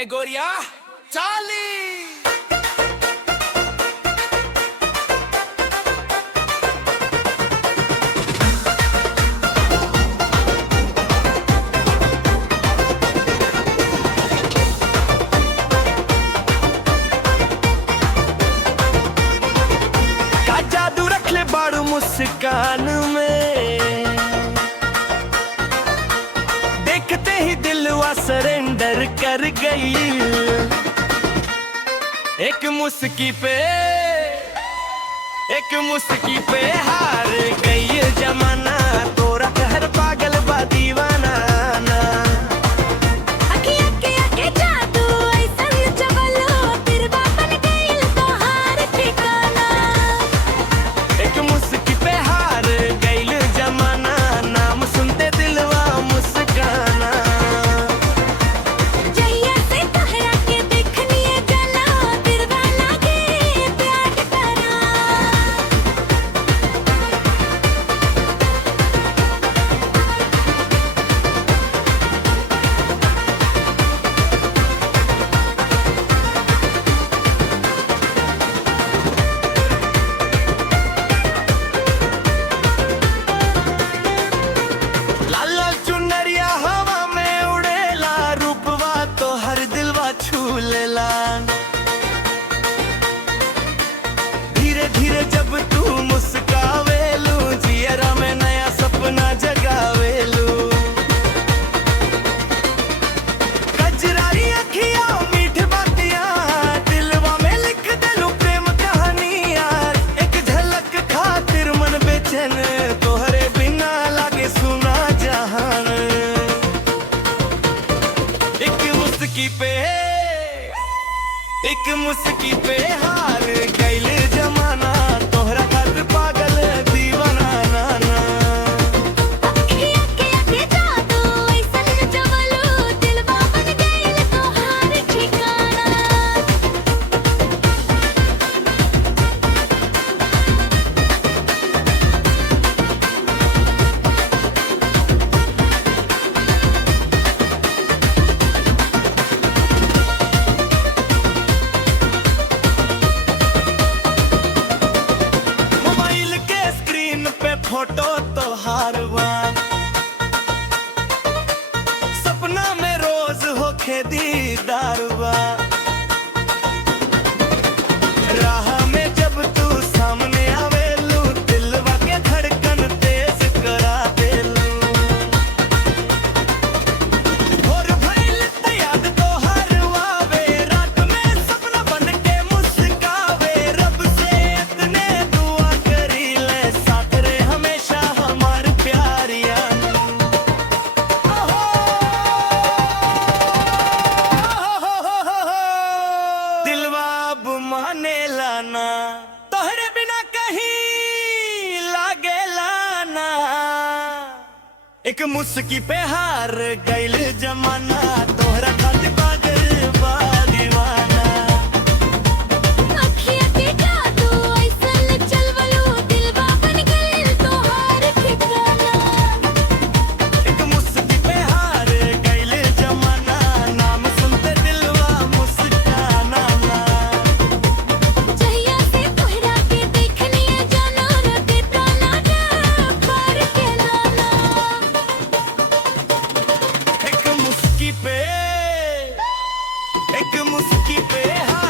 ए गोरिया चाली का जादू रख ले बाड़ू मुस्कान में, देखते ही दिलवा सरेंडर कर गई। एक मुस्की पे हार गई जमाना, तोरा कहर पागल बा दीवाना ना। जादू ऐसन चवलो तिरवा बन गइल तोहार ठिकाना। एक मुस्की पे हार गइल जमाना, नाम सुनते दिलवा मुस्काना। जहिया से तोहरा के देखनिए गला, तिरवा लागे प्यार करा। लाल लाल चुनरिया हवा में उड़ेला, रूपवा तो हर दिलवा छू लेला। धीरे धीरे जब तू मुस्कावेलू, जियरा में नया सपना जगावेलू। कजरारी अखिया मीठ बातिया, दिलवा में लिख देलू प्रेम कहानिया। एक झलक खातिर मन बेचैन, तोहरे बिना लागे सुना जहान। एक मुस्की पे हार गइल जमाना, तोहरा खातिर पागल दीवाना ना ना। अखिया के जादू ऐसन चवलो तिरवा बन गइल तोहार ठिकाना। मोबाइल के स्क्रीन पे फोटो तोहार बा, सपना में रोज होखे दीदार बा। राह में जब तू सामने आवेलू, दिलवा के धड़कन तेज करा देलू। और भइल त याद तोहर आवे, रात में सपना बन के मुस्कावे। रब से इतने दुआ करी ले, साथ रे हमेशा हमार प्यारिया। दिलवा अब माने लाना, तोहरे बिना कहीं लागे लाना। एक मुस्की पे हार गइल जमाना, तोहरा खातिर पागल बा दीवाना। अखिया के जादू ऐसन चलवलो तिरवा बन गइल तोहार ठिकाना। एक मुस्की पे हार गइल जमाना, नाम सुनते दिलवा मुस्काना ना। जहिया से तोहरा के देखनिए जाना, देता ना डर पार के लाना। एक मुस्की पे हार